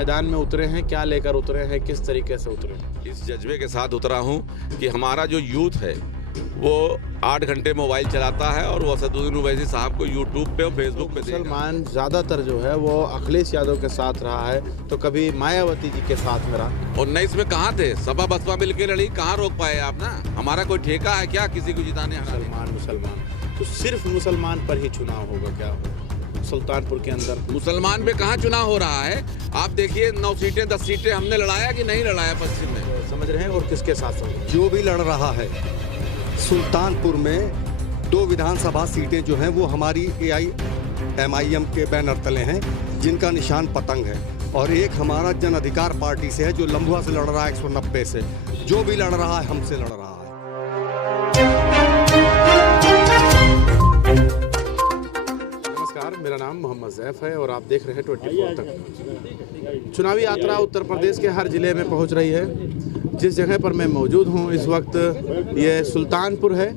मैदान में उतरे हैं, क्या लेकर उतरे हैं, किस तरीके से उतरे हैं? इस जज्बे के साथ उतरा हूँ कि हमारा जो यूथ है वो 8 घंटे मोबाइल चलाता है और वो असदुद्दीन ओवैसी साहब को यूट्यूब पे और फेसबुक पे मुसलमान ज़्यादातर जो है वो अखिलेश यादव के साथ रहा है, तो कभी मायावती जी के साथ में रहा। 19 में कहाँ थे? सपा बसपा मिलकर लड़ी, कहाँ रोक पाए आप ना? हमारा कोई ठेका है क्या किसी को जिताने? मुसलमान तो सिर्फ मुसलमान पर ही चुनाव होगा क्या सुल्तानपुर के अंदर? मुसलमान पे कहाँ चुनाव हो रहा है? आप देखिए 9 सीटें 10 सीटें हमने लड़ाया कि नहीं लड़ाया पश्चिम में? समझ रहे हैं। और किसके साथ जो भी लड़ रहा है सुल्तानपुर में 2 विधानसभा सीटें जो हैं वो हमारी AIMIM के बैनर तले हैं, जिनका निशान पतंग है, और एक हमारा जन अधिकार पार्टी से है जो लम्बुआ से लड़ रहा है 190 से। जो भी लड़ रहा है हमसे लड़ रहा है। नमस्कार, मेरा नाम मोहम्मद ज़ैफ है और आप देख रहे हैं 24 तक। चुनावी यात्रा उत्तर प्रदेश के हर जिले में पहुंच रही है। जिस जगह पर मैं मौजूद हूं इस वक्त ये सुल्तानपुर है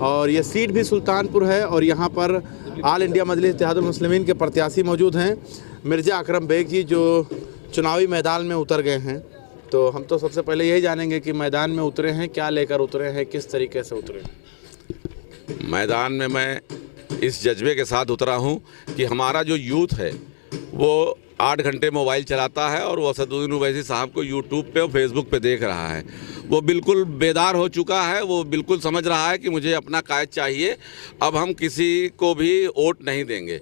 और ये सीट भी सुल्तानपुर है और यहाँ पर ऑल इंडिया मजलिस इत्तेहादुल मुस्लिमीन के प्रत्याशी मौजूद हैं, मिर्ज़ा अकरम बेग जी, जो चुनावी मैदान में उतर गए हैं। तो हम तो सबसे पहले यही जानेंगे कि मैदान में उतरे हैं, क्या लेकर उतरे हैं, किस तरीके से उतरे हैं? मैदान में मैं इस जज्बे के साथ उतरा हूँ कि हमारा जो यूथ है वो 8 घंटे मोबाइल चलाता है और वो असदुद्दीन ओवैसी साहब को यूट्यूब पे और फेसबुक पे देख रहा है। वो बिल्कुल बेदार हो चुका है, वो बिल्कुल समझ रहा है कि मुझे अपना कायद चाहिए, अब हम किसी को भी वोट नहीं देंगे।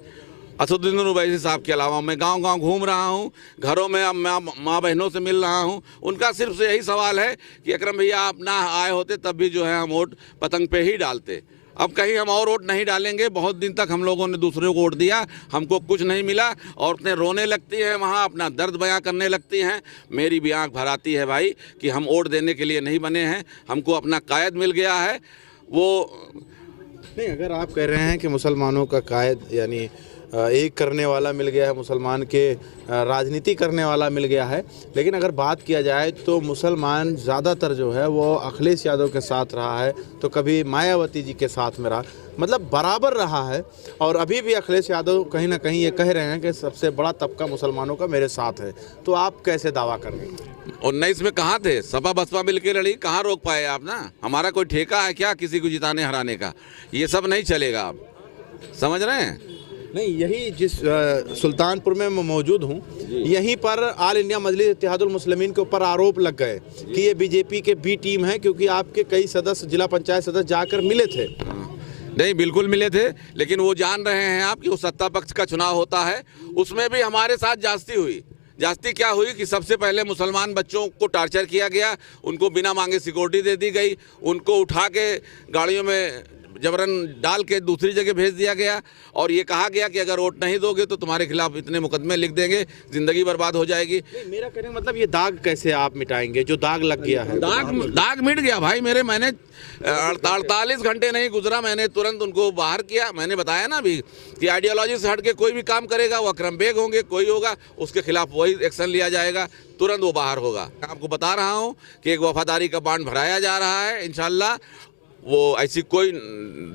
असदुद्दीन ओवैसी साहब के अलावा मैं गांव-गांव घूम रहा हूं, घरों में अब माँ बहनों से मिल रहा हूं, उनका सिर्फ से यही सवाल है कि अकरम भैया आप ना आए होते तब भी जो है हम वोट पतंग पे ही डालते। अब कहीं हम और वोट नहीं डालेंगे। बहुत दिन तक हम लोगों ने दूसरों को वोट दिया, हमको कुछ नहीं मिला। औरतें रोने लगती हैं, वहाँ अपना दर्द बयां करने लगती हैं। मेरी भी आँख भर आती है भाई कि हम वोट देने के लिए नहीं बने हैं, हमको अपना कायद मिल गया है। वो नहीं, अगर आप कह रहे हैं कि मुसलमानों का कायद यानी एक करने वाला मिल गया है, मुसलमान के राजनीति करने वाला मिल गया है, लेकिन अगर बात किया जाए तो मुसलमान ज़्यादातर जो है वो अखिलेश यादव के साथ रहा है, तो कभी मायावती जी के साथ में रहा, मतलब बराबर रहा है। और अभी भी अखिलेश यादव कहीं ना कहीं ये कह रहे हैं कि सबसे बड़ा तबका मुसलमानों का मेरे साथ है। तो आप कैसे दावा कर रहे हैं? 19 में कहाँ थे? सपा बसपा मिलकर लड़ी, कहाँ रोक पाए आप ना? हमारा कोई ठेका है क्या किसी को जिताने हराने का? ये सब नहीं चलेगा। आप समझ रहे हैं? नहीं, यही जिस सुल्तानपुर में मैं मौजूद हूँ, यहीं पर ऑल इंडिया मजलिस इत्तेहादुल मुस्लिमीन के ऊपर आरोप लग गए कि ये बीजेपी के बी टीम है, क्योंकि आपके कई सदस्य, जिला पंचायत सदस्य जाकर मिले थे। नहीं, बिल्कुल मिले थे, लेकिन वो जान रहे हैं आप कि वो सत्ता पक्ष का चुनाव होता है, उसमें भी हमारे साथ जास्ती हुई। जास्ती क्या हुई कि सबसे पहले मुसलमान बच्चों को टार्चर किया गया, उनको बिना मांगे सिक्योरिटी दे दी गई, उनको उठा के गाड़ियों में जबरन डाल के दूसरी जगह भेज दिया गया और ये कहा गया कि अगर वोट नहीं दोगे तो तुम्हारे खिलाफ इतने मुकदमे लिख देंगे, जिंदगी बर्बाद हो जाएगी। मेरा कहने का मतलब ये दाग कैसे आप मिटाएंगे जो दाग लग गया है? दाग मिट गया भाई मेरे। मैंने 48 घंटे नहीं गुजरा, मैंने तुरंत उनको बाहर किया। मैंने बताया ना अभी कि आइडियोलॉजी से हट के कोई भी काम करेगा वो अकरम बेग होंगे, कोई होगा उसके खिलाफ वही एक्शन लिया जाएगा, तुरंत वो बाहर होगा। आपको बता रहा हूँ कि एक वफादारी का बांड भराया जा रहा है, इंशाल्लाह वो ऐसी कोई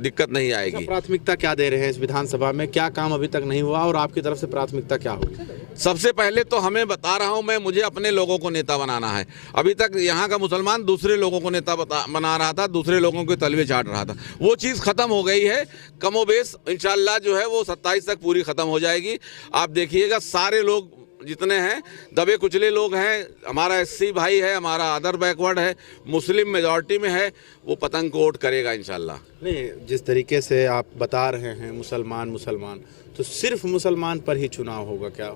दिक्कत नहीं आएगी। प्राथमिकता क्या दे रहे हैं इस विधानसभा में? क्या काम अभी तक नहीं हुआ और आपकी तरफ से प्राथमिकता क्या होगी? सबसे पहले तो हमें बता रहा हूं मैं, मुझे अपने लोगों को नेता बनाना है। अभी तक यहाँ का मुसलमान दूसरे लोगों को नेता बना रहा था, दूसरे लोगों के तलवे चाट रहा था। वो चीज़ ख़त्म हो गई है, कमोबेश इंशाल्लाह जो है वो 27 तक पूरी ख़त्म हो जाएगी। आप देखिएगा सारे लोग जितने हैं दबे कुचले लोग हैं, हमारा SC भाई है, हमारा अदर बैकवर्ड है, मुस्लिम मेजॉरिटी में है, वो पतंग को वोट करेगा इंशाल्लाह। नहीं, जिस तरीके से आप बता रहे हैं मुसलमान, तो सिर्फ मुसलमान पर ही चुनाव होगा क्या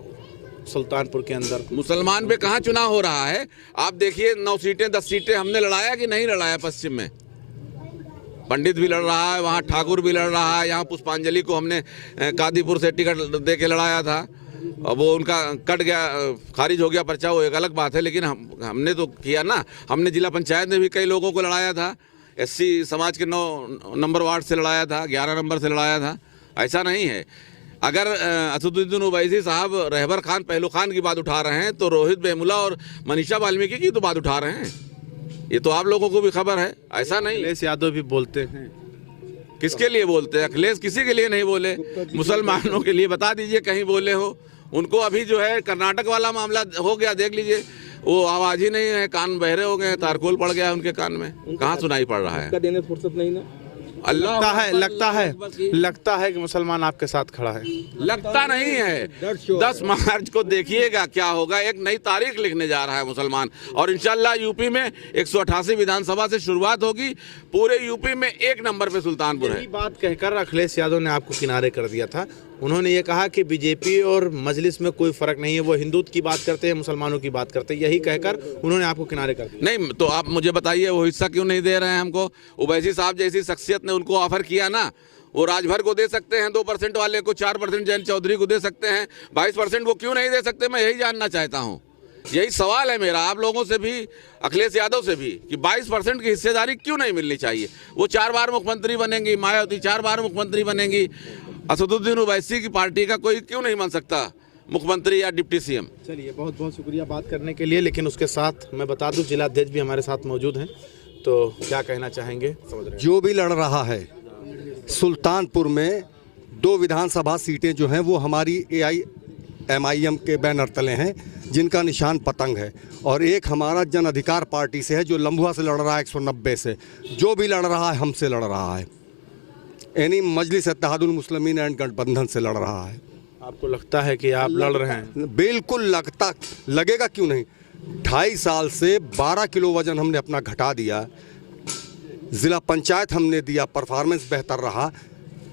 सुल्तानपुर के अंदर? मुसलमान पे कहाँ चुनाव हो रहा है? आप देखिए 9 सीटें 10 सीटें हमने लड़ाया कि नहीं लड़ाया? पश्चिम में पंडित भी लड़ रहा है, वहाँ ठाकुर भी लड़ रहा है, यहाँ पुष्पांजलि को हमने कादीपुर से टिकट दे के लड़ाया था, वो उनका कट गया, खारिज हो गया पर्चा, वो एक अलग बात है, लेकिन हमने तो किया ना। हमने जिला पंचायत में भी कई लोगों को लड़ाया था, SC समाज के 9 नंबर वार्ड से लड़ाया था, 11 नंबर से लड़ाया था। ऐसा नहीं है। अगर असदुद्दीन ओवैसी साहब रहबर खान, पहलू खान की बात उठा रहे हैं तो रोहित वेमुला और मनीषा वाल्मीकि की तो बात उठा रहे हैं, ये तो आप लोगों को भी खबर है। ऐसा नहीं, अखिलेश यादव भी बोलते हैं। किसके लिए बोलते हैं? अखिलेश किसी के लिए नहीं बोले, मुसलमानों के लिए बता दीजिए कहीं बोले हो। उनको अभी जो है कर्नाटक वाला मामला हो गया, देख लीजिए, वो आवाज़ ही नहीं है, कान बहरे हो गए, तारकोल पड़ गया उनके कान में, कहाँ सुनाई पड़ रहा है। देने फुर्सत नहीं ना। लगता है कि मुसलमान आपके साथ खड़ा है। लगता नहीं है। 10 मार्च को देखिएगा क्या होगा। एक नई तारीख लिखने जा रहा है मुसलमान, और इंशाल्लाह यूपी में 188 विधानसभा से शुरुआत होगी। पूरे यूपी में 1 नंबर पे सुल्तानपुर है। यही बात कहकर अखिलेश यादव ने आपको किनारे कर दिया था। उन्होंने ये कहा कि बीजेपी और मजलिस में कोई फर्क नहीं है, वो हिंदुत्व की बात करते हैं, मुसलमानों की बात करते हैं। यही कहकर उन्होंने आपको किनारे कर दिया। नहीं तो आप मुझे बताइए, वो हिस्सा क्यों नहीं दे रहे हैं हमको? ओवैसी साहब जैसी शख्सियत ने उनको ऑफर किया ना, वो राजभर को दे सकते हैं, 2% वाले को, 4% जयंत चौधरी को दे सकते हैं, 22% वो क्यों नहीं दे सकते? मैं यही जानना चाहता हूँ। यही सवाल है मेरा आप लोगों से भी, अखिलेश यादव से भी, कि 22% की हिस्सेदारी क्यों नहीं मिलनी चाहिए? वो 4 बार मुख्यमंत्री बनेंगी, मायावती 4 बार मुख्यमंत्री बनेंगी, असदुद्दीन ओवैसी की पार्टी का कोई क्यों नहीं बन सकता मुख्यमंत्री या डिप्टी सीएम? चलिए, बहुत बहुत शुक्रिया बात करने के लिए। लेकिन उसके साथ मैं बता दूं, जिला अध्यक्ष भी हमारे साथ मौजूद हैं, तो क्या कहना चाहेंगे? समझ रहे हैं। जो भी लड़ रहा है सुल्तानपुर में 2 विधानसभा सीटें जो हैं वो हमारी AIMIM के बैनर तले हैं, जिनका निशान पतंग है, और एक हमारा जन अधिकार पार्टी से है जो लम्बुआ से लड़ रहा है 190 से। जो भी लड़ रहा है हमसे लड़ रहा है, यानी मजलिस इत्तेहादुल मुस्लिमीन एंड गठबंधन से लड़ रहा है। आपको लगता है कि आप लड़ रहे हैं? बिल्कुल लगेगा क्यों नहीं। 2.5 साल से 12 किलो वजन हमने अपना घटा दिया, जिला पंचायत हमने दिया, परफॉर्मेंस बेहतर रहा,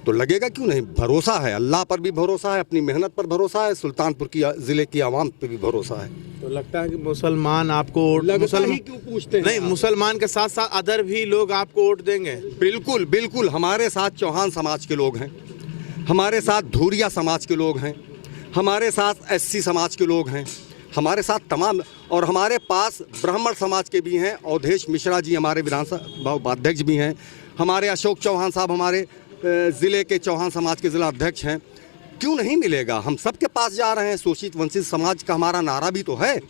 तो लगेगा क्यों नहीं। भरोसा है, अल्लाह पर भी भरोसा है, अपनी मेहनत पर भरोसा है, सुल्तानपुर की ज़िले की आवाम पर भी भरोसा है। तो लगता है कि मुसलमान आपको क्यों पूछते हैं? नहीं, मुसलमान के साथ साथ अदर भी लोग आपको वोट देंगे? बिल्कुल बिल्कुल। हमारे साथ चौहान समाज के लोग हैं, हमारे साथ धूरिया समाज के लोग हैं, हमारे साथ SC समाज के लोग हैं, हमारे साथ तमाम, और हमारे पास ब्राह्मण समाज के भी हैं। अवधेश मिश्रा जी हमारे विधानसभा उपाध्यक्ष भी हैं, हमारे अशोक चौहान साहब हमारे ज़िले के चौहान समाज के ज़िला अध्यक्ष हैं। क्यों नहीं मिलेगा? हम सब के पास जा रहे हैं। शोषित वंचित समाज का हमारा नारा भी तो है।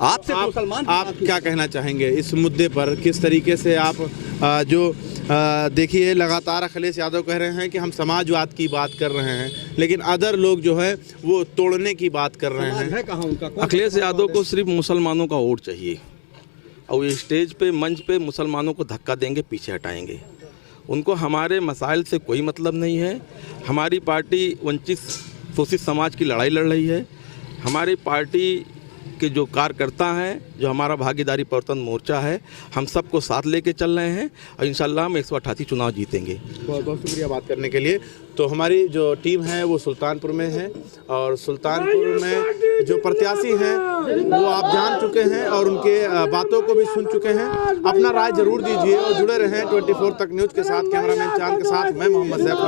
आपसे मुसलमान, आप क्या कहना चाहेंगे इस मुद्दे पर? किस तरीके से आप देखिए, लगातार अखिलेश यादव कह रहे हैं कि हम समाजवाद की बात कर रहे हैं, लेकिन अदर लोग जो है वो तोड़ने की बात कर रहे हैं। अखिलेश यादव को सिर्फ मुसलमानों का वोट चाहिए, और ये स्टेज पे, मंच पे मुसलमानों को धक्का देंगे, पीछे हटाएंगे। उनको हमारे मसाइल से कोई मतलब नहीं है। हमारी पार्टी वंचित शोषित समाज की लड़ाई लड़ रही है। हमारी पार्टी के जो कार्यकर्ता हैं, जो हमारा भागीदारी प्रवर्तन मोर्चा है, हम सबको साथ लेके चल रहे हैं, और इंशाल्लाह हम 188 चुनाव जीतेंगे। बहुत बहुत शुक्रिया बात करने के लिए। तो हमारी जो टीम है वो सुल्तानपुर में है, और सुल्तानपुर में जो प्रत्याशी हैं वो आप जान चुके हैं और उनके बातों को भी सुन चुके हैं। अपना राय जरूर दीजिए और जुड़े रहें 24 तक न्यूज़ के साथ। कैमरामैन चांद के साथ मैं मोहम्मद ज़ैफ।